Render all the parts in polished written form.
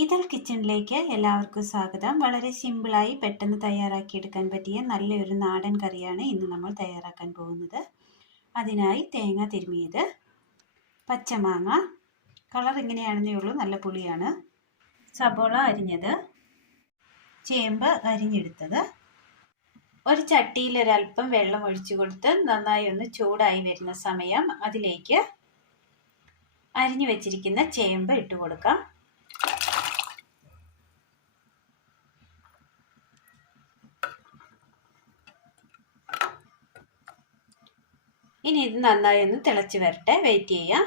ഇതൾ കിച്ചണിലേക്ക് എല്ലാവർക്കും സ്വാഗതം. വളരെ സിമ്പിളായി പെട്ടെന്ന് തയ്യാറാക്കിയെടുക്കാൻ പറ്റിയ നല്ലൊരു നാടൻ കറിയാണ് ഇന്ന് നമ്മൾ തയ്യാറാക്കാൻ പോകുന്നത്. അതിനായി തേങ്ങ തിരുമിയത്, പച്ചമാങ്ങ, കളർ ഇങ്ങനെയാണെന്നേ ഉള്ളൂ, നല്ല പുളിയാണ്, സബോള അരിഞ്ഞത്, ചേമ്പ് അരിഞ്ഞെടുത്തത്. ഒരു ചട്ടിയിൽ ഒരല്പം വെള്ളം ഒഴിച്ചു കൊടുത്ത് നന്നായി ഒന്ന് ചൂടായി വരുന്ന സമയം അതിലേക്ക് അരിഞ്ഞു വെച്ചിരിക്കുന്ന ചേമ്പ് ഇട്ട് കൊടുക്കാം. ഇനി ഇത് നന്നായി ഒന്ന് തിളച്ച് വരട്ടെ, വെയിറ്റ് ചെയ്യാം.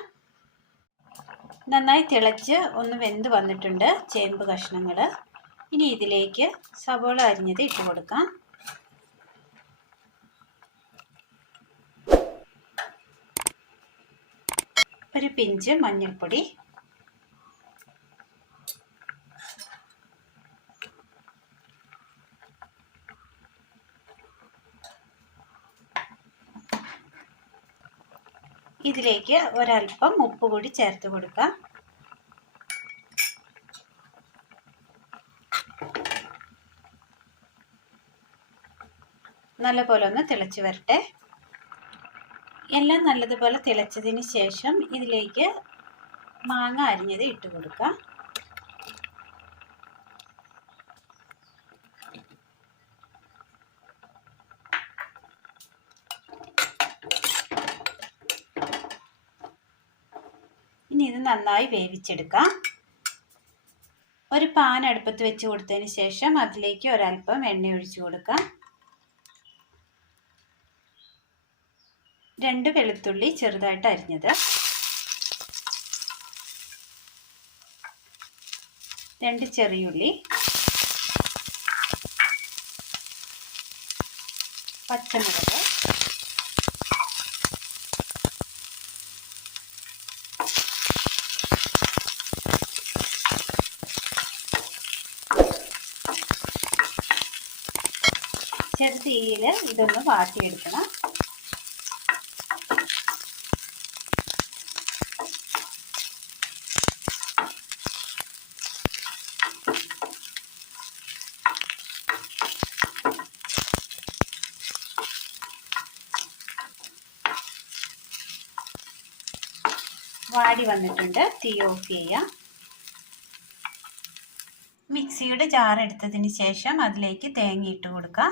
നന്നായി തിളച്ച് ഒന്ന് വെന്ത് വന്നിട്ടുണ്ട് ചേമ്പ് കഷ്ണങ്ങൾ. ഇനി ഇതിലേക്ക് സവോള അരിഞ്ഞത് ഇട്ട് കൊടുക്കാം. ഒരു പിഞ്ച് മഞ്ഞൾപ്പൊടി, ഇതിലേക്ക് ഒരല്പം ഉപ്പ് കൂടി ചേർത്ത് കൊടുക്കാം. നല്ലപോലെ ഒന്ന് തിളച്ച് വരട്ടെ. എല്ലാം നല്ലതുപോലെ തിളച്ചതിന് ശേഷം ഇതിലേക്ക് മാങ്ങ അരിഞ്ഞത് ഇട്ട് കൊടുക്കാം. ഇനി ഇത് നന്നായി വേവിച്ചെടുക്കാം. ഒരു പാൻ അടുപ്പത്ത് വെച്ച് കൊടുത്തതിന് ശേഷം അതിലേക്ക് ഒരല്പം എണ്ണ ഒഴിച്ചു കൊടുക്കാം. 2 വെളുത്തുള്ളി ചെറുതായിട്ട് അരിഞ്ഞത്, 2 ചെറിയുള്ളി, പച്ചമുളക്, ചെറുതീയിൽ ഇതൊന്ന് വാട്ടിയെടുക്കണം. വാടി വന്നിട്ടുണ്ട്, തീ ഓഫ് ചെയ്യാം. മിക്സിയുടെ ജാർ എടുത്തതിന് ശേഷം അതിലേക്ക് തേങ്ങ ഇട്ട് കൊടുക്കാം.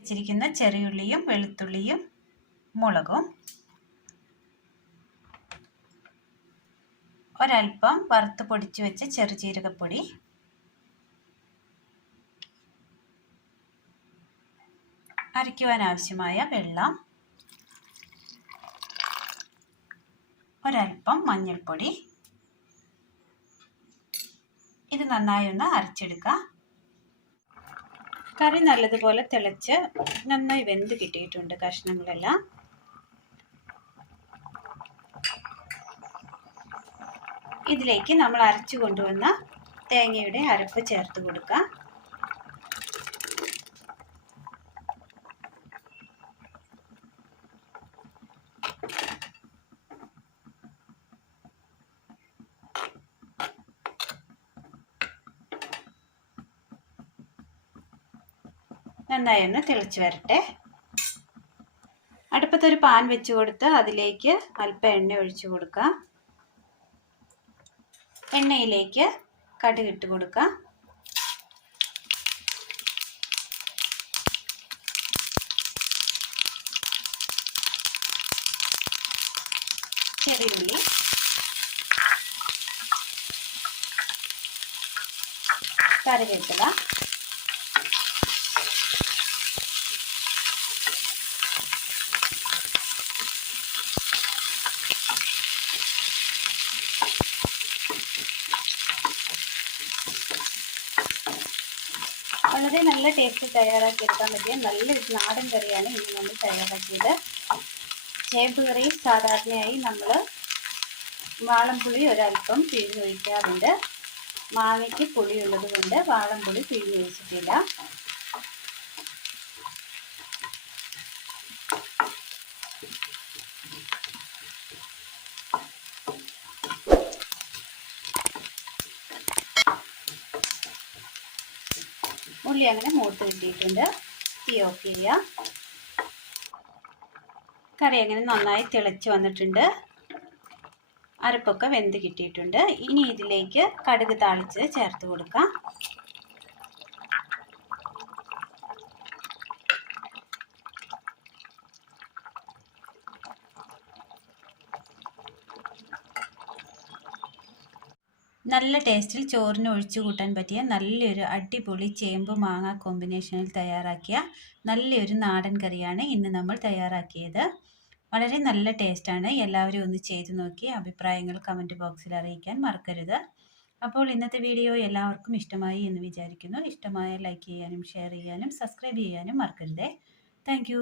വെച്ചിരിക്കുന്ന ചെറിയുള്ളിയും വെളുത്തുള്ളിയും മുളകും, ഒരല്പം വറുത്ത് പൊടിച്ചു വെച്ച ചെറുജീരകപ്പൊടി, അരയ്ക്കുവാൻ ആവശ്യമായ വെള്ളം, ഒരല്പം മഞ്ഞൾപ്പൊടി. ഇത് നന്നായി ഒന്ന് അരച്ചെടുക്കാം. കറി നല്ലതുപോലെ തിളച്ച് നന്നായി വെന്ത് കിട്ടിയിട്ടുണ്ട് കഷ്ണങ്ങളെല്ലാം. ഇതിലേക്ക് നമ്മൾ അരച്ചു കൊണ്ടുവന്ന തേങ്ങയുടെ അരപ്പ് ചേർത്ത് കൊടുക്കാം. നന്നായി ഒന്ന് തിളച്ച് വരട്ടെ. അടുപ്പത്തൊരു പാൻ വെച്ച് കൊടുത്ത് അതിലേക്ക് അല്പം എണ്ണ ഒഴിച്ചു കൊടുക്കാം. എണ്ണയിലേക്ക് കടുക് ഇട്ട് കൊടുക്കാം. ചെറിയുള്ളി, കറിവേപ്പില, വളരെ നല്ല ടേസ്റ്റ് തയ്യാറാക്കിയെടുക്കാൻ പറ്റിയ നല്ലൊരു നാടൻ കറിയാണ് ഇന്ന് നമ്മൾ തയ്യാറാക്കിയത്. ചേമ്പ് കറി സാധാരണയായി നമ്മൾ വാളംപുളി ഒരല്പം പിഴിഞ്ഞൊഴിക്കാറുണ്ട്. മാങ്ങയ്ക്ക് പുളിയുള്ളത് കൊണ്ട് വാളംപുളി പിഴിഞ്ഞൊഴിച്ചിട്ടില്ല. ഉള്ളി അങ്ങനെ മൂത്ത് കിട്ടിയിട്ടുണ്ട്. തീ ഓഫ് ചെയ്യാം. കറി അങ്ങനെ നന്നായി തിളച്ച് വന്നിട്ടുണ്ട്. അരപ്പൊക്കെ വെന്ത് കിട്ടിയിട്ടുണ്ട്. ഇനി ഇതിലേക്ക് കടുക് താളിച്ച് ചേർത്ത് കൊടുക്കാം. നല്ല ടേസ്റ്റിൽ ചോറിന് ഒഴിച്ചു കൂട്ടാൻ പറ്റിയ നല്ലൊരു അടിപൊളി ചേമ്പ് മാങ്ങ കോമ്പിനേഷനിൽ തയ്യാറാക്കിയ നല്ലൊരു നാടൻ കറിയാണ് ഇന്ന് നമ്മൾ തയ്യാറാക്കിയത്. വളരെ നല്ല ടേസ്റ്റാണ്. എല്ലാവരും ഒന്ന് ചെയ്തു നോക്കി അഭിപ്രായങ്ങൾ കമൻറ്റ് ബോക്സിൽ അറിയിക്കാൻ മറക്കരുത്. അപ്പോൾ ഇന്നത്തെ വീഡിയോ എല്ലാവർക്കും ഇഷ്ടമായി എന്ന് വിചാരിക്കുന്നു. ഇഷ്ടമായ ലൈക്ക് ചെയ്യാനും ഷെയർ ചെയ്യാനും സബ്സ്ക്രൈബ് ചെയ്യാനും മറക്കരുതേ. താങ്ക്